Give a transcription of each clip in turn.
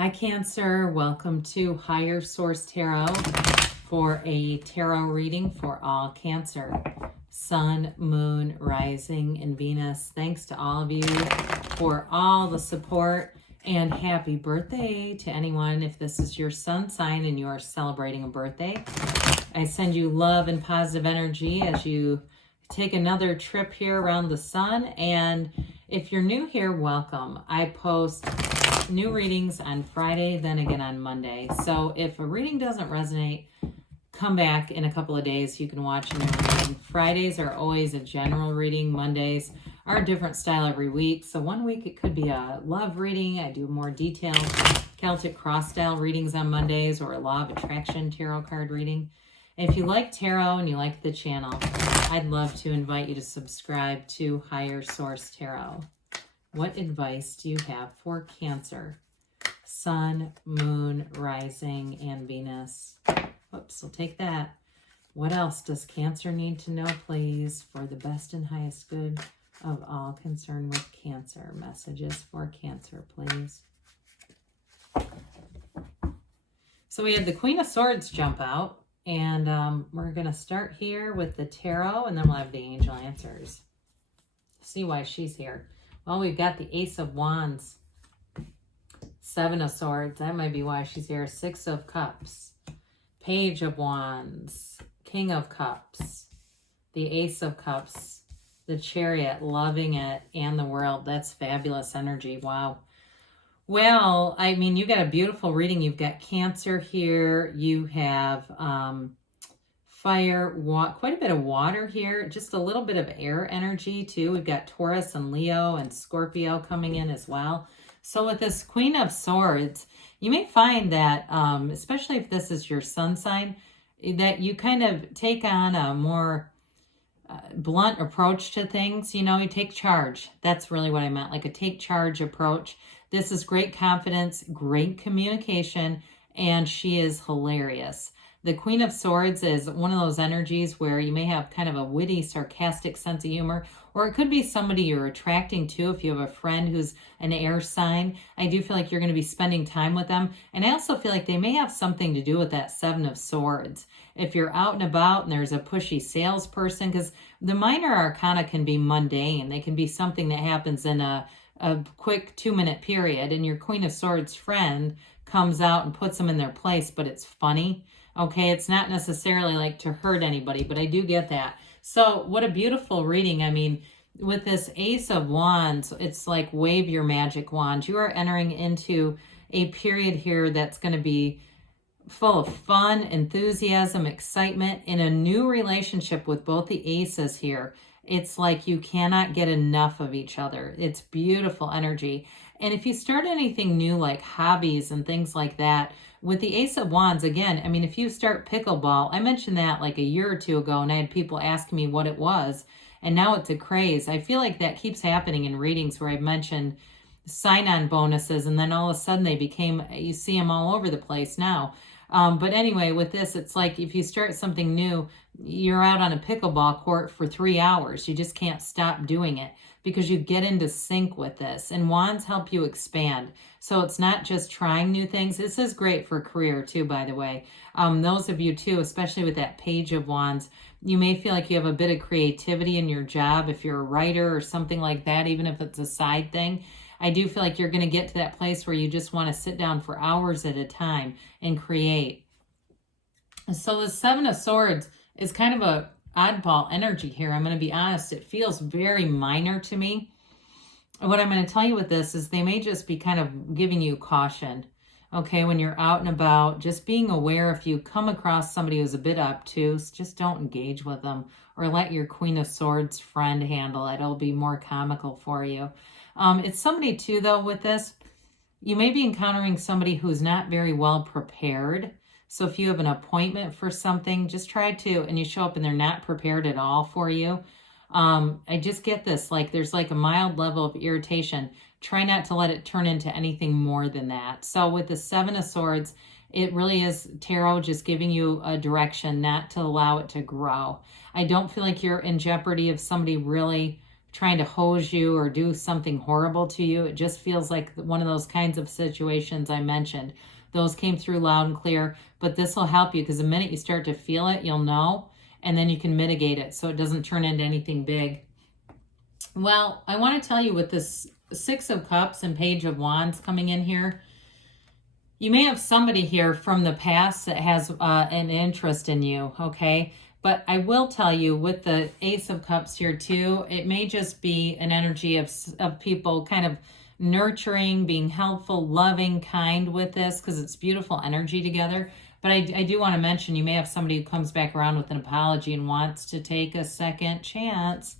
Hi Cancer, welcome to Higher Source Tarot for a tarot reading for all Cancer, Sun, Moon, Rising, and Venus. Thanks to all of you for all the support and happy birthday to anyone if this is your sun sign and you are celebrating a birthday. I send you love and positive energy as you take another trip here around the sun. And if you're new here, welcome. I post new readings on Friday, then again on Monday. So if a reading doesn't resonate, come back in a couple of days. You can watch a new reading. Fridays are always a general reading. Mondays are a different style every week. So one week it could be a love reading. I do more detailed Celtic cross style readings on Mondays, or a law of attraction tarot card reading. If you like tarot and you like the channel, I'd love to invite you to subscribe to Higher Source Tarot. What advice do you have for Cancer, Sun, Moon, Rising, and Venus? Whoops, we'll take that. What else does Cancer need to know, please, for the best and highest good of all concerned with Cancer? Messages for Cancer, please. So we had the Queen of Swords jump out, and we're going to start here with the tarot, and then we'll have the angel answers. See why she's here. Well, we've got the Ace of Wands, Seven of Swords. That might be why she's here. Six of Cups, Page of Wands, King of Cups, the Ace of Cups, the Chariot, loving it, and the World. That's fabulous energy. Wow. Well, I mean, you got a beautiful reading. You've got Cancer here. You have fire, quite a bit of water here, just a little bit of air energy too. We've got Taurus and Leo and Scorpio coming in as well. So with this Queen of Swords, you may find that, especially if this is your sun sign, that you kind of take on a more blunt approach to things. You know, you take charge. That's really what I meant, like a take charge approach. This is great confidence, great communication, and she is hilarious. The Queen of Swords is one of those energies where you may have kind of a witty, sarcastic sense of humor, or it could be somebody you're attracting to. If you have a friend who's an air sign, I do feel like you're going to be spending time with them. And I also feel like they may have something to do with that Seven of Swords. If you're out and about and there's a pushy salesperson, because the minor arcana can be mundane. They can be something that happens in a quick 2-minute period, and your Queen of Swords friend comes out and puts them in their place, but it's funny. Okay, it's not necessarily like to hurt anybody, but I do get that. So what a beautiful reading. I mean, with this Ace of Wands, it's like wave your magic wand. You are entering into a period here that's going to be full of fun, enthusiasm, excitement, in a new relationship with both the aces here. It's like you cannot get enough of each other. It's beautiful energy. And if you start anything new like hobbies and things like that, with the Ace of Wands, again, I mean, if you start pickleball, I mentioned that like a year or two ago, and I had people asking me what it was, and now it's a craze. I feel like that keeps happening in readings where I've mentioned sign-on bonuses, and then all of a sudden you see them all over the place now. But anyway, with this, it's like if you start something new, you're out on a pickleball court for 3 hours. You just can't stop doing it because you get into sync with this. And wands help you expand. So it's not just trying new things. This is great for career too, by the way. Those of you too, especially with that Page of Wands, you may feel like you have a bit of creativity in your job if you're a writer or something like that, even if it's a side thing. I do feel like you're going to get to that place where you just want to sit down for hours at a time and create. So the Seven of Swords is kind of a oddball energy here. I'm going to be honest. It feels very minor to me. And what I'm going to tell you with this is they may just be kind of giving you caution. Okay, when you're out and about, just being aware if you come across somebody who's a bit obtuse, just don't engage with them or let your Queen of Swords friend handle it. It'll be more comical for you. It's somebody too, though, with this, you may be encountering somebody who's not very well prepared. So if you have an appointment for something, just try to, and you show up and they're not prepared at all for you. I just get this, like there's like a mild level of irritation. Try not to let it turn into anything more than that. So with the Seven of Swords, it really is tarot just giving you a direction, not to allow it to grow. I don't feel like you're in jeopardy of somebody really trying to hose you or do something horrible to you. It just feels like one of those kinds of situations I mentioned. Those came through loud and clear, but this will help you because the minute you start to feel it, you'll know, and then you can mitigate it so it doesn't turn into anything big. Well, I want to tell you with this Six of Cups and Page of Wands coming in here, you may have somebody here from the past that has an interest in you, okay? But I will tell you with the Ace of Cups here too, it may just be an energy of people kind of nurturing, being helpful, loving, kind with this because it's beautiful energy together. But I do want to mention you may have somebody who comes back around with an apology and wants to take a second chance.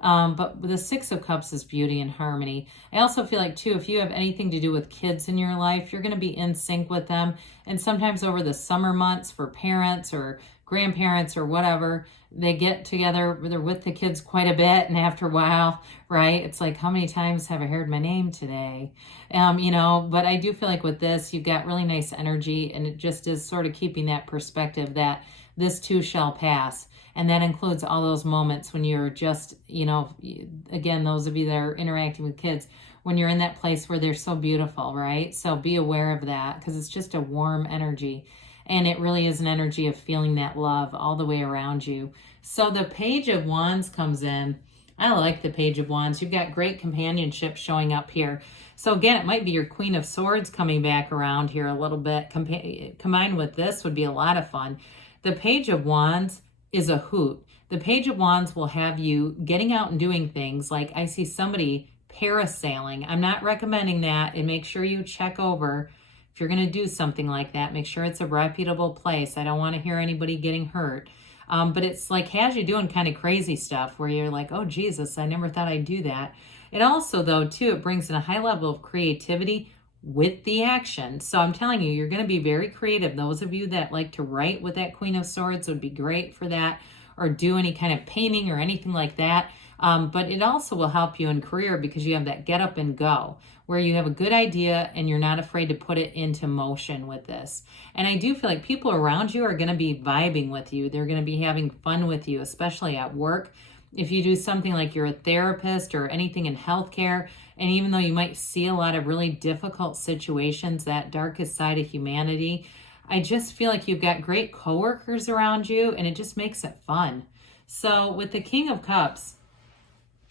But the Six of Cups is beauty and harmony. I also feel like, too, if you have anything to do with kids in your life, you're going to be in sync with them. And sometimes over the summer months for parents or grandparents or whatever, they get together, they're with the kids quite a bit. And after a while, right, it's like, how many times have I heard my name today? But I do feel like with this, you've got really nice energy. And it just is sort of keeping that perspective that this too shall pass. And that includes all those moments when you're just, again, those of you that are interacting with kids, when you're in that place where they're so beautiful, right? So be aware of that because it's just a warm energy. And it really is an energy of feeling that love all the way around you. So the Page of Wands comes in. I like the Page of Wands. You've got great companionship showing up here. So again, it might be your Queen of Swords coming back around here a little bit. Combined with this would be a lot of fun. The Page of Wands is a hoot. The Page of Wands will have you getting out and doing things like I see somebody parasailing. I'm not recommending that, and make sure you check over if you're going to do something like that. Make sure it's a reputable place. I don't want to hear anybody getting hurt. But it's like has you doing kind of crazy stuff where you're like, oh, Jesus, I never thought I'd do that. It also, though, too, it brings in a high level of creativity with the action. So I'm telling you, you're going to be very creative. Those of you that like to write with that Queen of Swords would be great for that, or do any kind of painting or anything like that. But it also will help you in career because you have that get up and go where you have a good idea and you're not afraid to put it into motion with this. And I do feel like people around you are going to be vibing with you. They're going to be having fun with you, especially at work. If you do something like you're a therapist or anything in healthcare, and even though you might see a lot of really difficult situations, that darkest side of humanity, I just feel like you've got great coworkers around you and it just makes it fun. So with the King of Cups,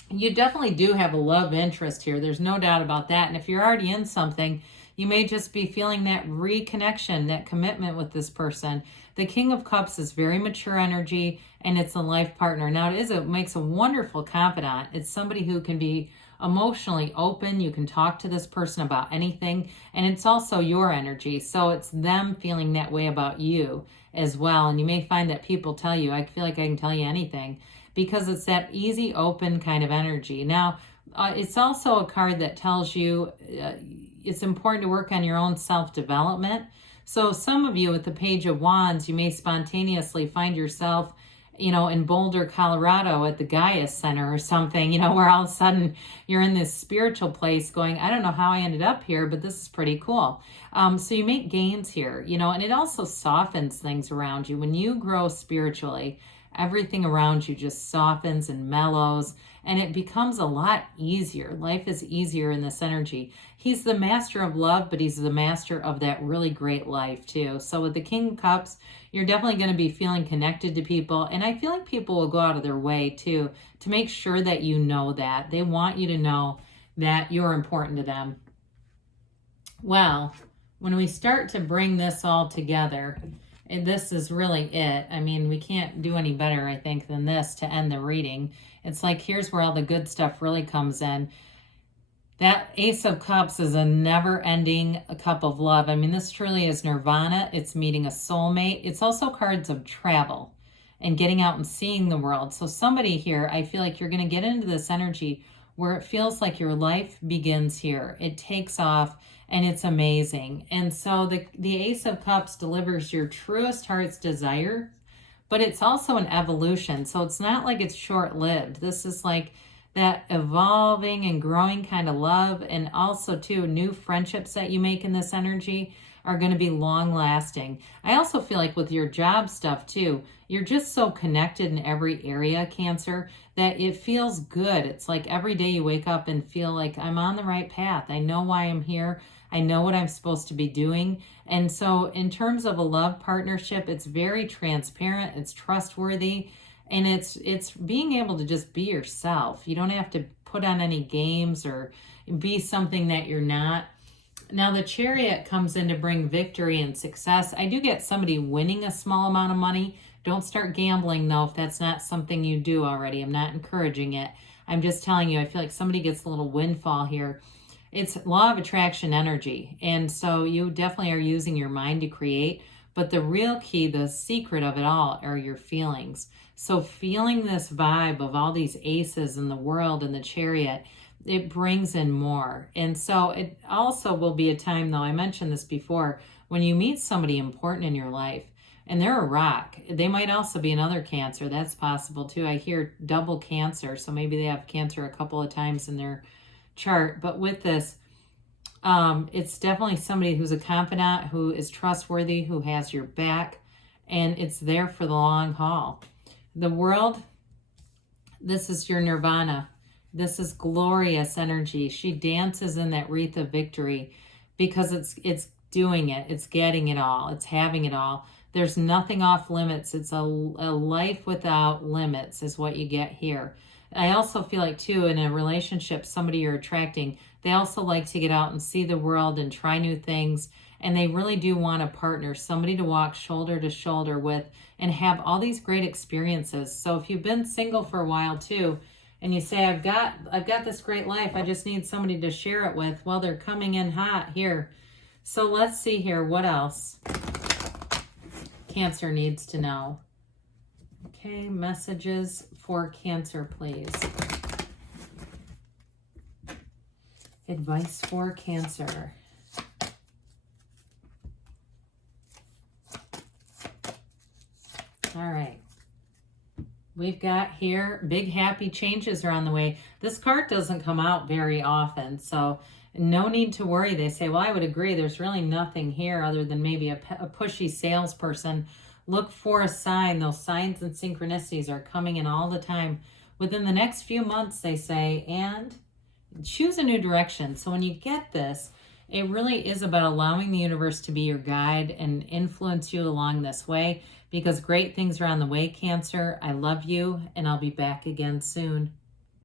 you definitely do have a love interest here. There's no doubt about that. And if you're already in something, you may just be feeling that reconnection, that commitment with this person. The King of Cups is very mature energy and it's a life partner. Now it makes a wonderful confidant. It's somebody who can be emotionally open. You can talk to this person about anything. And it's also your energy. So it's them feeling that way about you as well. And you may find that people tell you, I feel like I can tell you anything because it's that easy, open kind of energy. Now, it's also a card that tells you it's important to work on your own self-development. So some of you with the Page of Wands, you may spontaneously find yourself, in Boulder, Colorado at the Gaia Center or something, where all of a sudden you're in this spiritual place going, I don't know how I ended up here, but this is pretty cool. So you make gains here, and it also softens things around you. When you grow spiritually, everything around you just softens and mellows, and it becomes a lot easier. Life is easier in this energy. He's the master of love, but he's the master of that really great life too. So with the King of Cups, you're definitely going to be feeling connected to people. And I feel like people will go out of their way too to make sure that you know that. They want you to know that you're important to them. Well, when we start to bring this all together, and this is really it. I mean, we can't do any better, I think, than this to end the reading. It's like, here's where all the good stuff really comes in. That Ace of Cups is a never-ending cup of love. I mean, this truly is nirvana. It's meeting a soulmate. It's also cards of travel and getting out and seeing the world. So somebody here, I feel like you're going to get into this energy where it feels like your life begins here. It takes off. And it's amazing. And so the Ace of Cups delivers your truest heart's desire, but it's also an evolution. So it's not like it's short-lived. This is like that evolving and growing kind of love, and also too new friendships that you make in this energy are going to be long lasting. I also feel like with your job stuff too, you're just so connected in every area, Cancer, that it feels good. It's like every day you wake up and feel like I'm on the right path. I know why I'm here. I know what I'm supposed to be doing. And so in terms of a love partnership, it's very transparent, it's trustworthy, and it's being able to just be yourself. You don't have to put on any games or be something that you're not. Now the Chariot comes in to bring victory and success. I do get somebody winning a small amount of money. Don't start gambling though if that's not something you do already. I'm not encouraging it. I'm just telling you, I feel like somebody gets a little windfall here. It's law of attraction energy. And so you definitely are using your mind to create. But the real key, the secret of it all, are your feelings. So feeling this vibe of all these aces in the world and the Chariot, it brings in more. And so it also will be a time, though, I mentioned this before, when you meet somebody important in your life and they're a rock. They might also be another Cancer. That's possible too. I hear double Cancer. So maybe they have Cancer a couple of times in their chart. But with this, it's definitely somebody who's a confidant, who is trustworthy, who has your back, and it's there for the long haul. The World, this is your nirvana. This is glorious energy. She dances in that wreath of victory because it's doing it. It's getting it all. It's having it all. There's nothing off limits. It's a life without limits is what you get here. I also feel like too, in a relationship, somebody you're attracting, they also like to get out and see the world and try new things. And they really do want a partner, somebody to walk shoulder to shoulder with and have all these great experiences. So if you've been single for a while too, and you say, I've got this great life, I just need somebody to share it with, well, they're coming in hot here. So let's see here, what else Cancer needs to know. Okay, messages for Cancer, please. Advice for Cancer. All right. We've got here, big happy changes are on the way. This card doesn't come out very often, so no need to worry. They say, well, I would agree. There's really nothing here other than maybe a pushy salesperson. Look for a sign. Those signs and synchronicities are coming in all the time. Within the next few months, they say, and choose a new direction. So when you get this, it really is about allowing the universe to be your guide and influence you along this way, because great things are on the way, Cancer. I love you, and I'll be back again soon.